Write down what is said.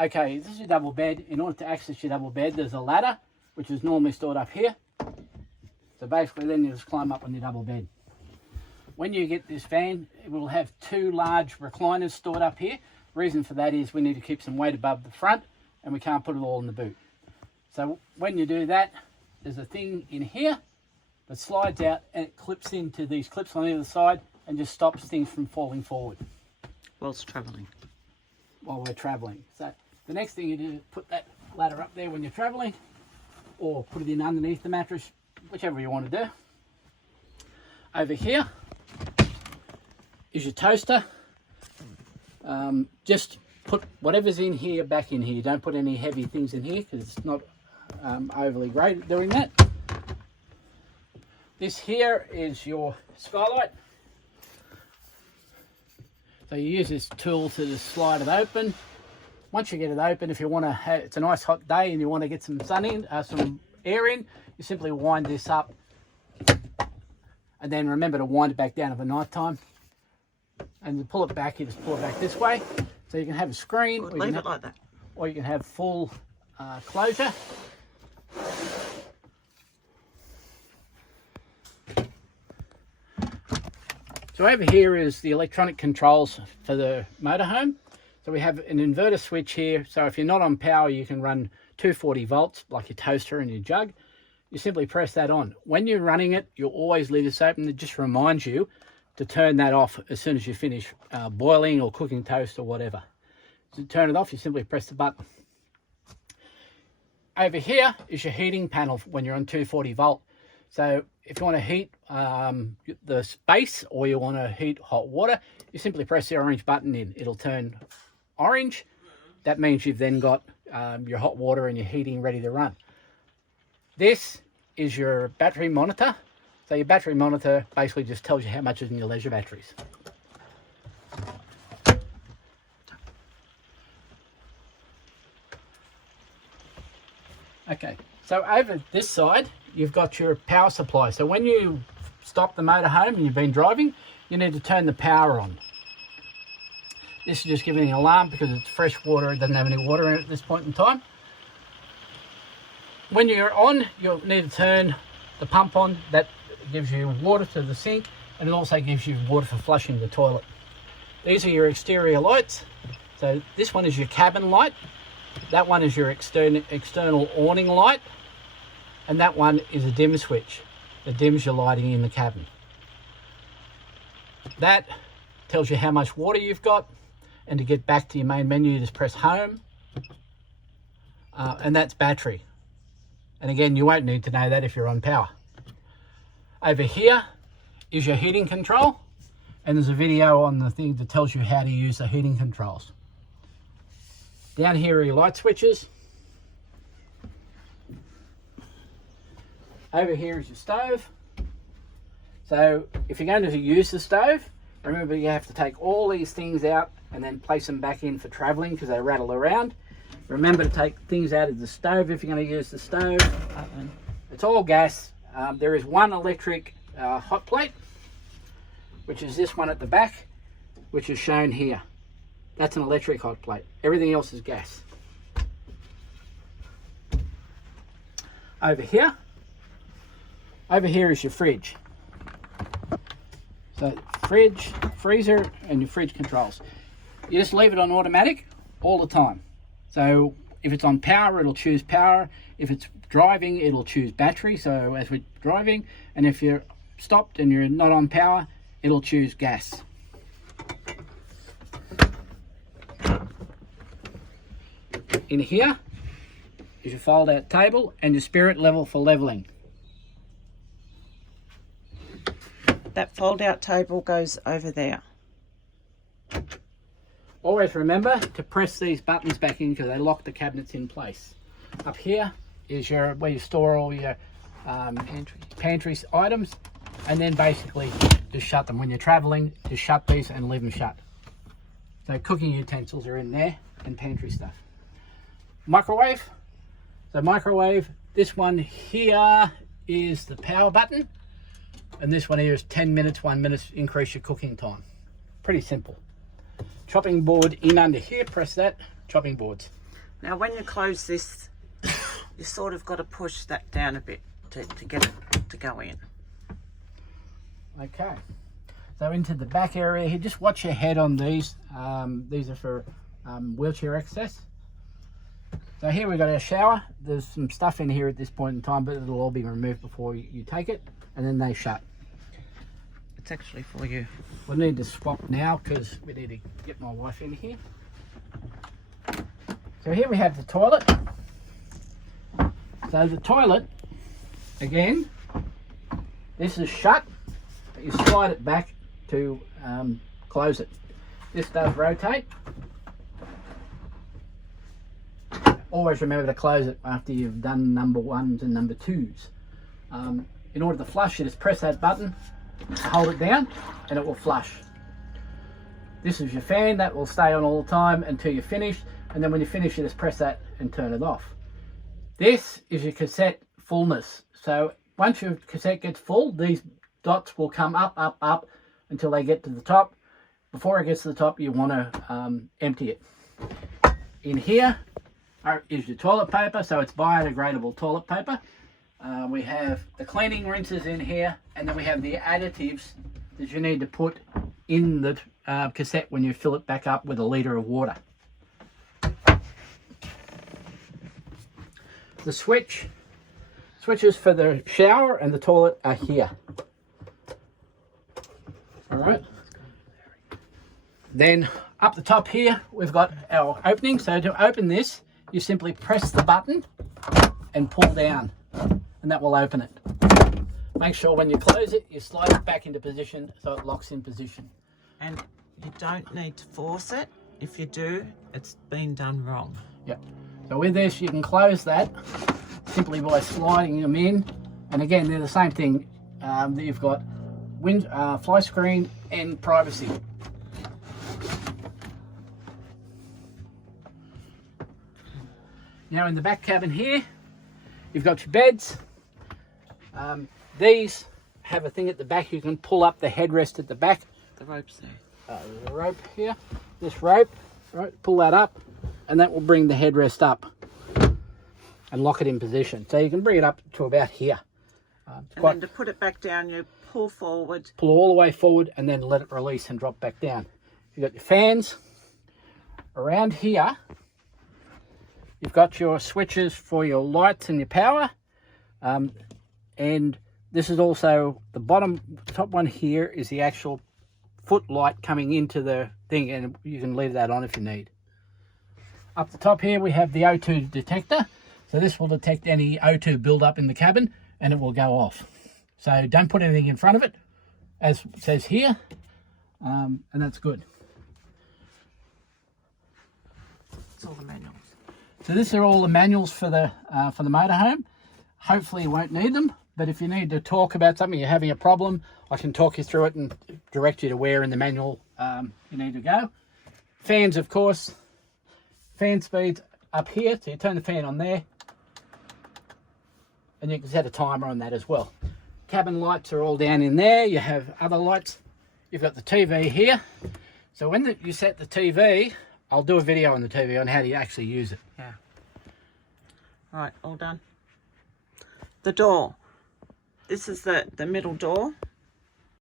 Okay, this is your double bed. In order to access your double bed, there's a ladder, which is normally stored up here. So basically then you just climb up on your double bed. When you get this van, it will have 2 large recliners stored up here. Reason for that is we need to keep some weight above the front and we can't put it all in the boot. So when you do that, there's a thing in here that slides out and it clips into these clips on either side and just stops things from falling forward. Whilst travelling. While we're travelling. So the next thing you do is put that ladder up there when you're travelling, or put it in underneath the mattress, whichever you want to do. Over here is your toaster. Just put whatever's in here back in here. Don't put any heavy things in here because it's not overly great at doing that. This here is your skylight. So you use this tool to just slide it open. Once you get it open, if you want to have, it's a nice hot day and you want to get some sun in, some air in, you simply wind this up. And then remember to wind it back down at the night time. And to pull it back, you just pull it back this way. So you can have a screen. Or leave it like that. Or you can have full closure. So over here is the electronic controls for the motorhome. So we have an inverter switch here. So if you're not on power, you can run 240 volts like your toaster and your jug. You simply press that on. When you're running it, you'll always leave this open. It just reminds you to turn that off as soon as you finish boiling or cooking toast or whatever. To turn it off, you simply press the button. Over here is your heating panel when you're on 240 volt. So if you want to heat the space or you want to heat hot water, you simply press the orange button in. It'll turn orange. That means you've then got your hot water and your heating ready to run. This is your battery monitor. So your battery monitor basically just tells you how much is in your leisure batteries. Okay, so over this side, you've got your power supply. So when you stop the motorhome and you've been driving, you need to turn the power on. This is just giving an alarm because it's fresh water. It doesn't have any water in it at this point in time. When you're on, you'll need to turn the pump on. That gives you water to the sink, and it also gives you water for flushing the toilet. These are your exterior lights. So this one is your cabin light. That one is your external awning light. And that one is a dim switch that dims your lighting in the cabin. That tells you how much water you've got. And to get back to your main menu, you just press home. And that's battery. And again, you won't need to know that if you're on power. Over here is your heating control. And there's a video on the thing that tells you how to use the heating controls. Down here are your light switches. Over here is your stove. So if you're going to use the stove, remember you have to take all these things out and then place them back in for traveling because they rattle around. Remember to take things out of the stove if you're going to use the stove. It's all gas. There is one electric hot plate, which is this one at the back, which is shown here. That's an electric hot plate. Everything else is gas. Over here is your fridge. So fridge, freezer, and your fridge controls. You just leave it on automatic all the time. So if it's on power, it'll choose power. If it's driving, it'll choose battery. So as we're driving, and if you're stopped and you're not on power, it'll choose gas. In here is your fold out table and your spirit level for leveling. That fold out table goes over there. Always remember to press these buttons back in because they lock the cabinets in place. Up here is your where you store all your pantry items, and then basically just shut them. When you're traveling, just shut these and leave them shut. So cooking utensils are in there and pantry stuff. Microwave. So microwave, this one here is the power button, and this one here is 10 minutes, 1 minute, increase your cooking time. Pretty simple. Chopping board in under here, press that, chopping boards. Now when you close this, you sort of got to push that down a bit to get it to go in. Okay, so into the back area here, just watch your head on these. These are for wheelchair access. So here we've got our shower. There's some stuff in here at this point in time, but it'll all be removed before you take it, and then they shut. It's actually for you. We'll need to swap now because we need to get my wife in here. So here we have the toilet. So the toilet, again, this is shut. You slide it back to close it. This does rotate. Always remember to close it after you've done number 1s and number 2s. In order to flush, you just press that button, hold it down, and it will flush. This is your fan. That will stay on all the time until you're finished, and then when you finish, you just press that and turn it off. This is your cassette fullness. So once your cassette gets full, these dots will come up, up, up until they get to the top. Before it gets to the top, you want to empty it. In here is your toilet paper, so it's biodegradable toilet paper. We have the cleaning rinses in here, and then we have the additives that you need to put in the cassette when you fill it back up with a litre of water. The switches for the shower and the toilet are here. All right. Then up the top here, we've got our opening. So to open this, you simply press the button and pull down, and that will open it. Make sure when you close it, you slide it back into position so it locks in position. And you don't need to force it. If you do, it's been done wrong. Yep. So with this, you can close that simply by sliding them in. And again, they're the same thing. That you've got fly screen and privacy. Now in the back cabin here, you've got your beds. These have a thing at the back. You can pull up the headrest at the back. The rope's there. There's a rope here. This rope, right? Pull that up, and that will bring the headrest up and lock it in position. So you can bring it up to about here. And then to put it back down, you pull forward. Pull all the way forward, and then let it release and drop back down. You've got your fans around here. You've got your switches for your lights and your power. And this is also the top one here is the actual footlight coming into the thing, and you can leave that on if you need. Up the top here, we have the O2 detector. So this will detect any O2 buildup in the cabin, and it will go off. So don't put anything in front of it, as it says here, and that's good. It's all the manuals. So this are all the manuals for the motorhome. Hopefully you won't need them, but if you need to talk about something, you're having a problem, I can talk you through it and direct you to where in the manual you need to go. Fans, of course. Fan speeds up here, so you turn the fan on there, and you can set a timer on that as well. Cabin lights are all down in there. You have other lights. You've got the TV here. So when you set the TV, I'll do a video on the TV on how to actually use it. Yeah. Right, all done. The door. This is the middle door.